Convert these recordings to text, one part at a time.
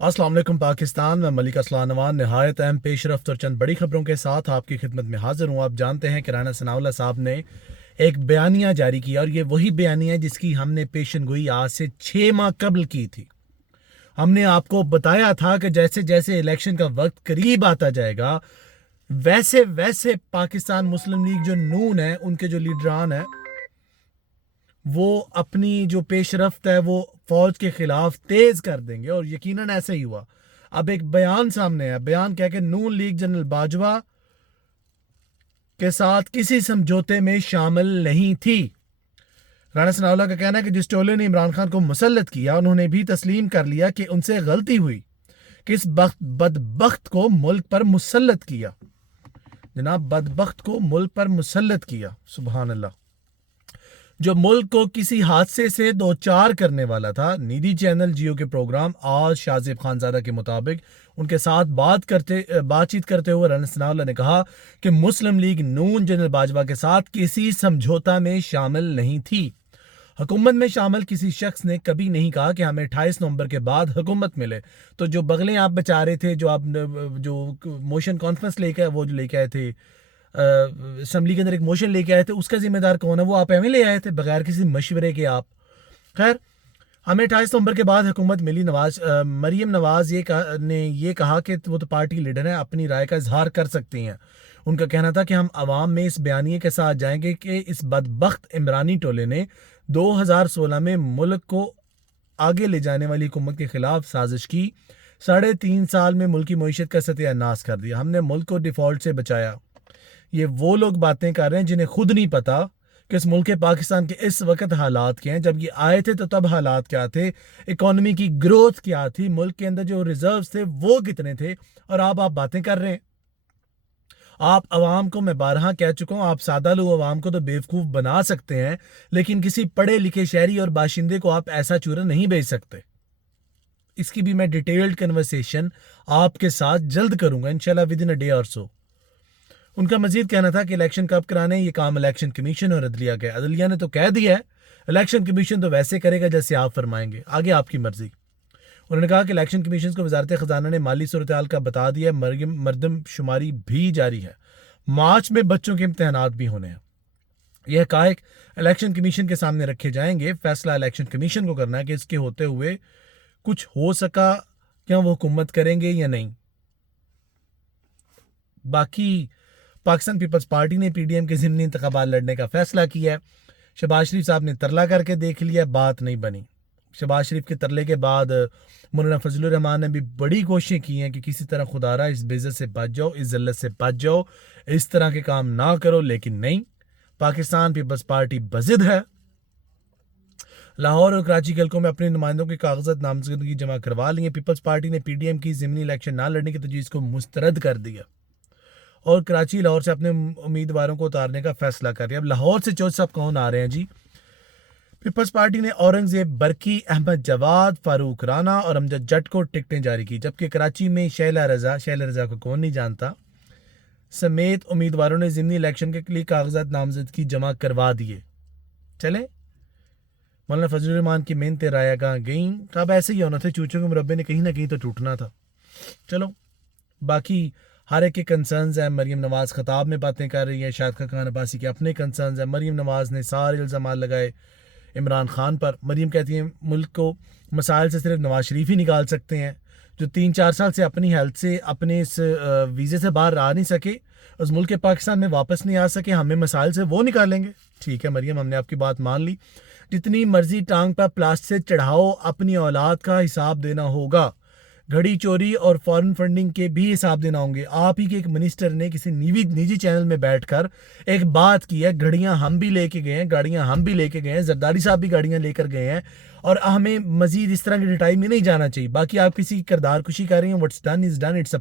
अस्सलाम वालेकुम पाकिस्तान में मलिक असलान नवान नहायत अहम पेश रफ्त और चंद बड़ी खबरों के साथ आपकी खिदमत में हाजिर हूँ। आप जानते हैं कि राना सनाउल्लाह साहब ने एक बयानिया जारी किया और ये वही बयानिया है जिसकी हमने पेशन गोई आज से 6 माह कबल की थी। हमने आपको बताया था कि जैसे जैसे इलेक्शन का वक्त करीब आता जाएगा वैसे वैसे पाकिस्तान मुस्लिम लीग जो नून है उनके जो लीडरान है वो अपनी जो पेशरफ्त है वो फौज के खिलाफ तेज कर देंगे और यकीनन ऐसा ही हुआ। अब एक बयान सामने है, बयान क्या कि नून लीग जनरल बाजवा के साथ किसी समझौते में शामिल नहीं थी। राणा सनाउल्लाह का कहना है कि जिस टोले ने इमरान खान को मुसल्लत किया उन्होंने भी तस्लीम कर लिया कि उनसे गलती हुई कि इस बदबख्त को मुल्क पर मुसल्लत किया। जनाब, बदबख्त को मुल्क पर मुसल्लत किया, सुबहान अल्लाह, जो मुल्क को किसी हादसे से दो चार करने वाला था। निजी चैनल जियो के प्रोग्राम आज शाजिब खानजादा के मुताबिक उनके साथ बातचीत करते हुए राना सनाउल्लाह ने कहा कि मुस्लिम लीग नून जनरल बाजवा के साथ किसी समझौता में शामिल नहीं थी। हुकूमत में शामिल किसी शख्स ने कभी नहीं कहा कि हमें 28 नवंबर के बाद हुकूमत मिले। तो जो बगलें आप बचा रहे थे, जो आप जो मोशन कॉन्फ्रेंस लेके आए थे, असम्बली के अंदर एक मोशन लेके आए थे, उसका जिम्मेदार कौन है? वो आप एवं ले आए थे बगैर किसी मशवरे के। आप खैर, हमें 28 नवंबर के बाद हुकूमत मिली। मरीम नवाज ने ये कहा कि वो तो पार्टी लीडर हैं, अपनी राय का इजहार कर सकती हैं। उनका कहना था कि हम आवाम में इस बयानिए के साथ जाएंगे कि इस बदबख्त इमरानी टोले ने 2016 में मुल्क को आगे ले जाने वाली हुकूमत के खिलाफ साजिश की। 3.5 साल में मुल्क की मईशत का सत्यानाश कर दिया। हमने मुल्क को डिफॉल्ट से बचाया। ये वो लोग बातें कर रहे हैं जिन्हें खुद नहीं पता कि इस मुल्क पाकिस्तान के इस वक्त हालात क्या हैं। जब ये आए थे तो तब हालात क्या थे, इकोनॉमी की ग्रोथ क्या थी, मुल्क के अंदर जो रिजर्व्स थे वो कितने थे, और आप बातें कर रहे हैं। आप अवाम को, मैं बारहा कह चुका हूं, आप सादा लोग अवाम को तो बेवकूफ़ बना सकते हैं, लेकिन किसी पढ़े लिखे शहरी और बाशिंदे को आप ऐसा चूरन नहीं भेज सकते। इसकी भी मैं डिटेल्ड कन्वर्सेशन आपके साथ जल्द करूंगा इंशाल्लाह विद इन अ डे और सो। उनका मजीद कहना था कि इलेक्शन कब कराने, ये काम इलेक्शन कमीशन और अदलिया का है। अदलिया ने तो कह दिया है, इलेक्शन कमीशन तो वैसे करेगा जैसे आप फरमाएंगे, आगे आपकी मर्जी। उन्होंने कहा कि इलेक्शन कमीशन को वजारत खजाना ने माली सूरत हाल का बता दिया। मरदम शुमारी भी जारी है। मार्च में बच्चों के इम्तहानात भी होने हैं। यह हकायक इलेक्शन कमीशन के सामने रखे जाएंगे। फैसला इलेक्शन कमीशन को करना है कि इसके होते हुए कुछ हो सका, क्या वो हुकूमत करेंगे या नहीं। बाकी पाकिस्तान पीपल्स पार्टी ने पीडीएम के ज़िमनी इंतखाबात लड़ने का फैसला किया है। शहबाज शरीफ साहब ने तरला करके देख लिया, बात नहीं बनी। शहबाज शरीफ के तरले के बाद मौलाना फजलुर रहमान ने भी बड़ी कोशिशें की हैं कि किसी तरह खुदारा इस बेइज्जत से बच जाओ, इस ज़ल्लत से बच जाओ, इस तरह के काम ना करो, लेकिन नहीं, पाकिस्तान पीपल्स पार्टी बजिद है। लाहौर और कराची के हल्कों में अपने नुमाइंदों के कागजात नामजदगी जमा करवा लिए। पीपल्स पार्टी ने पीडीएम की ज़िमनी इलेक्शन ना लड़ने की तजवीज़ को मुस्तरद कर दिया और कराची लाहौर से अपने उम्मीदवारों को उतारने का फैसला कर रही है। अब लाहौर से चौधरी साहब कौन आ रहे हैं जी? पीपल्स पार्टी ने औरंगजेब बरकी, अहमद जवाद, फारूक राना और अमजद जट को टिकटें जारी की, जबकि कराची में शैला रजा को कौन नहीं जानता, समेत उम्मीदवारों ने ज़िमनी इलेक्शन के लिए कागजात नामजदगी जमा करवा दिए। चले, मौलाना फजलुर रहमान की मेहनतें राया कहाँ गई? तो अब ऐसे ही होना था, चूचों के मुरब्बे ने कहीं ना कहीं तो टूटना था। चलो, बाकी हर एक के कंसर्न्स हैं। मरीम नवाज खताब में बातें कर रही है, शाहिद खान अब्बासी के अपने कंसर्न्स हैं। मरीम नवाज ने सारे इल्ज़ाम लगाए इमरान खान पर। मरीम कहती हैं मुल्क को मसाइल से सिर्फ नवाज शरीफ ही निकाल सकते हैं, जो 3-4 साल से अपनी हेल्थ से, अपने इस वीज़े से बाहर आ नहीं सके, उस मुल्क के पाकिस्तान में वापस नहीं आ सके, हमें मसाइल से वो निकालेंगे। ठीक है मरीम, हमने आपकी बात मान ली। जितनी मर्जी टांग पर प्लास्टिक चढ़ाओ, अपनी औलाद का हिसाब देना होगा। घड़ी चोरी और फॉरेन फंडिंग के भी हिसाब देना होंगे। आप ही के एक मिनिस्टर ने किसी निजी चैनल में बैठकर एक बात की है, घड़ियां हम भी लेके गए हैं, गाड़ियां हम भी लेके गए हैं, जरदारी साहब भी गाड़ियां लेकर गए हैं, और हमें मजीद इस तरह की डिटाई में नहीं जाना चाहिए। बाकी आप किसी की किरदार कुशी कर रही हैं, what's done is done, it's a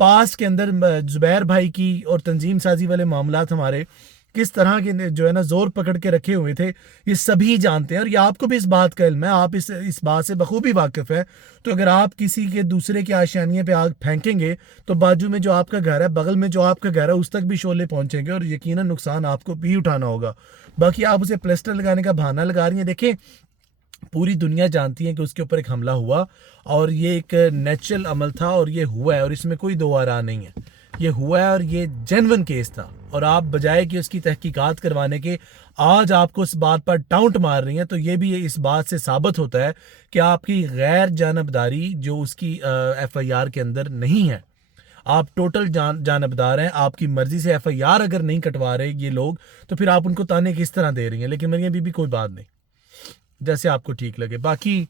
past के अंदर जुबैर भाई की और तंजीम साजी वाले मामलात हमारे किस तरह के जो है ना जोर पकड़ के रखे हुए थे, ये सभी जानते हैं, और ये आपको भी इस बात का इल्म है, आप इस बात से बखूबी वाकिफ है। तो अगर आप किसी के दूसरे के आशियानिए पे आग फेंकेंगे तो बाजू में जो आपका घर है, बगल में जो आपका घर है, उस तक भी शोले पहुंचेंगे और यकीनन नुकसान आपको भी उठाना होगा। बाकी आप उसे प्लास्टर लगाने का बहाना लगा रही हैं। देखें, پوری دنیا جانتی ہے کہ اس کے اوپر ایک حملہ ہوا اور یہ ایک نیچرل عمل تھا اور یہ ہوا ہے اور اس میں کوئی دو آرا نہیں ہے. یہ ہوا ہے اور یہ جینون کیس تھا اور آپ بجائے کہ اس کی تحقیقات کروانے کے آج آپ کو اس بات پر ٹاؤنٹ مار رہی ہیں, تو یہ بھی اس بات سے ثابت ہوتا ہے کہ آپ کی غیر جانبداری جو اس کی ایف آئی آر کے اندر نہیں ہے. آپ ٹوٹل جانبدار ہیں. آپ کی مرضی سے ایف آئی آر اگر نہیں کٹوا رہے یہ لوگ تو پھر آپ ان کو تانے کس طرح دے رہی ہیں. لیکن مریم بی بی کوئی بات نہیں, جیسے آپ کو ٹھیک لگے. باقی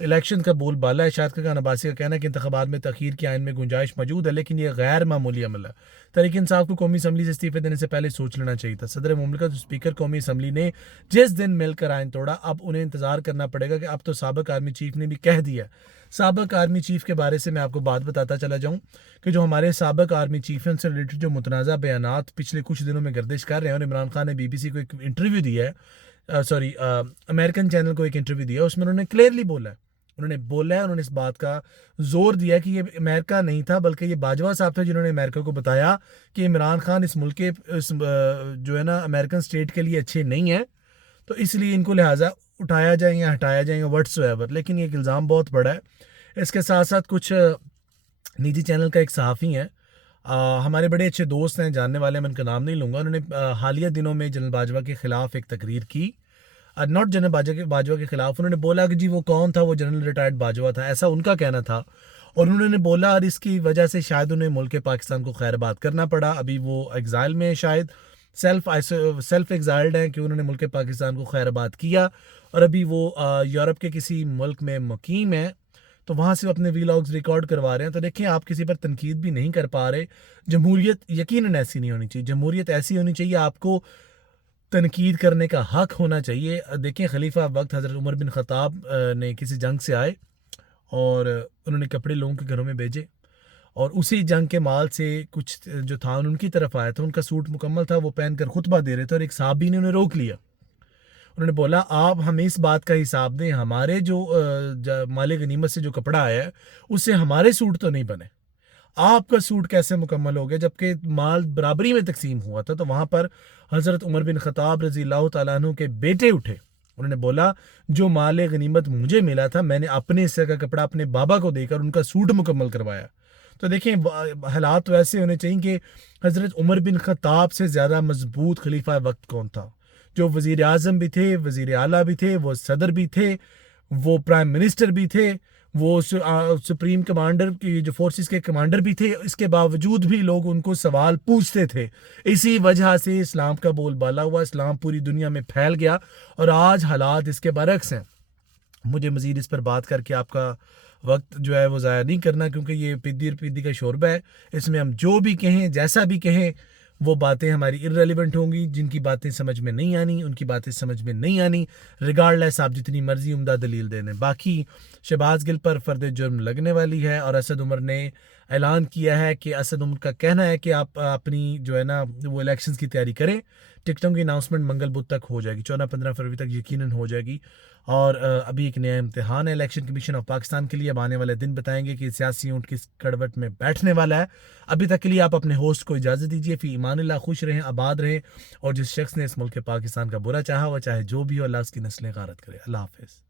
الیکشن کا بول بالا ہے. شاہد خاقان عباسی کا کہنا ہے کہ انتخابات میں تاخیر کی آئین میں گنجائش موجود ہے, لیکن یہ غیر معمولی عمل ہے. تحریک انصاف کو قومی اسمبلی سے استعفے دینے سے پہلے سوچ لینا چاہیے تھا. صدر مملکت اسپیکر قومی اسمبلی نے جس دن مل کر آئین توڑا, اب انہیں انتظار کرنا پڑے گا کہ اب تو سابق آرمی چیف نے بھی کہہ دیا. سابق آرمی چیف کے بارے سے میں آپ کو بات بتاتا چلا جاؤں کہ جو ہمارے سابق آرمی چیف ہیں ان سے ریلیٹڈ جو متنازع بیانات پچھلے کچھ دنوں میں گردش کر رہے ہیں, اور عمران خان نے بی بی سی کو ایک انٹرویو دیا ہے, امریکن چینل کو ایک انٹرویو دیا, اس میں انہوں نے کلیئرلی بولا ہے, انہوں نے اس بات کا زور دیا کہ یہ امریکہ نہیں تھا بلکہ یہ باجوہ صاحب تھے جنہوں نے امریکہ کو بتایا کہ عمران خان اس ملک کے جو ہے نا امریکن اسٹیٹ کے لیے اچھے نہیں ہیں, تو اس لیے ان کو لہٰذا اٹھایا جائیں یا ہٹایا جائیں گا وٹس ایور. لیکن یہ ایک الزام بہت بڑا ہے. اس کے ساتھ ساتھ کچھ نجی چینل کا ایک صحافی ہیں, ہمارے بڑے اچھے دوست ہیں, جاننے والے ہیں, میں ان کا نام نہیں لوں گا, انہوں نے حالیہ دنوں میں جنرل باجوہ کے خلاف ایک تقریر کی, ناٹ جنرل باجوہ کے خلاف. انہوں نے بولا کہ جی وہ کون تھا, وہ جنرل ریٹائرڈ باجوہ تھا, ایسا ان کا کہنا تھا. اور انہوں نے بولا اور اس کی وجہ سے شاید انہیں ملک پاکستان کو خیر بات کرنا پڑا. ابھی وہ ایگزائل میں شاید سیلف ایگزائلڈ ہیں کہ انہوں نے ملک پاکستان کو خیر بات کیا, اور ابھی وہ یورپ کے کسی ملک میں مقیم ہیں, تو وہاں سے وہ اپنے ویلاگز ریکارڈ کروا رہے ہیں. تو دیکھیں آپ کسی پر تنقید بھی نہیں کر پا رہے. جمہوریت یقیناً ایسی نہیں ہونی چاہیے. جمہوریت ایسی ہونی چاہیے آپ کو تنقید کرنے کا حق ہونا چاہیے. دیکھیں خلیفہ وقت حضرت عمر بن خطاب نے کسی جنگ سے آئے اور انہوں نے کپڑے لوگوں کے گھروں میں بھیجے, اور اسی جنگ کے مال سے کچھ جو تھا ان کی طرف آیا تھا, ان کا سوٹ مکمل تھا, وہ پہن کر خطبہ دے رہے تھے, اور ایک صحابی نے انہیں روک لیا. انہوں نے بولا آپ ہمیں اس بات کا حساب دیں, ہمارے جو مال غنیمت سے جو کپڑا آیا ہے اس سے ہمارے سوٹ تو نہیں بنے, آپ کا سوٹ کیسے مکمل ہو گیا جبکہ مال برابری میں تقسیم ہوا تھا. تو وہاں پر حضرت عمر بن خطاب رضی اللہ تعالیٰ عنہ کے بیٹے اٹھے, انہوں نے بولا جو مال غنیمت مجھے ملا تھا میں نے اپنے حصے کا کپڑا اپنے بابا کو دے کر ان کا سوٹ مکمل کروایا. تو دیکھیں حالات تو ایسے ہونے چاہیے کہ حضرت عمر بن خطاب سے زیادہ مضبوط خلیفہ وقت کون تھا, جو وزیر اعظم بھی تھے, وزیر اعلیٰ بھی تھے, وہ صدر بھی تھے, وہ پرائم منسٹر بھی تھے, وہ سپریم کمانڈر کی جو فورسز کے کمانڈر بھی تھے. اس کے باوجود بھی لوگ ان کو سوال پوچھتے تھے. اسی وجہ سے اسلام کا بول بالا ہوا, اسلام پوری دنیا میں پھیل گیا, اور آج حالات اس کے برعکس ہیں. مجھے مزید اس پر بات کر کے آپ کا وقت جو ہے وہ ضائع نہیں کرنا, کیونکہ یہ پدی کا شوربہ ہے. اس میں ہم جو بھی کہیں جیسا بھی کہیں وہ باتیں ہماری irrelevant ہوں گی. جن کی باتیں سمجھ میں نہیں آنی ان کی باتیں سمجھ میں نہیں آنی, ریگارڈلیس آپ جتنی مرضی عمدہ دلیل دے دیں. باقی شہباز گل پر فرد جرم لگنے والی ہے, اور اسد عمر نے اعلان کیا ہے کہ اسد عمر کا کہنا ہے کہ آپ اپنی جو ہے نا وہ الیکشنز کی تیاری کریں. ٹکٹوں کی اناؤنسمنٹ منگل بدھ تک ہو جائے گی, 14-15 فروری تک یقیناً ہو جائے گی. اور ابھی ایک نیا امتحان ہے الیکشن کمیشن آف پاکستان کے لیے. اب آنے والے دن بتائیں گے کہ سیاسی اونٹ کس کڑوٹ میں بیٹھنے والا ہے. ابھی تک کے لیے آپ اپنے ہوسٹ کو اجازت دیجیے. فی ایمان اللہ, خوش رہیں, آباد رہیں, اور جس شخص نے اس ملک پاکستان کا برا چاہا وہ چاہے جو بھی ہو اللہ اس کی نسلیں غارت کرے. اللہ حافظ.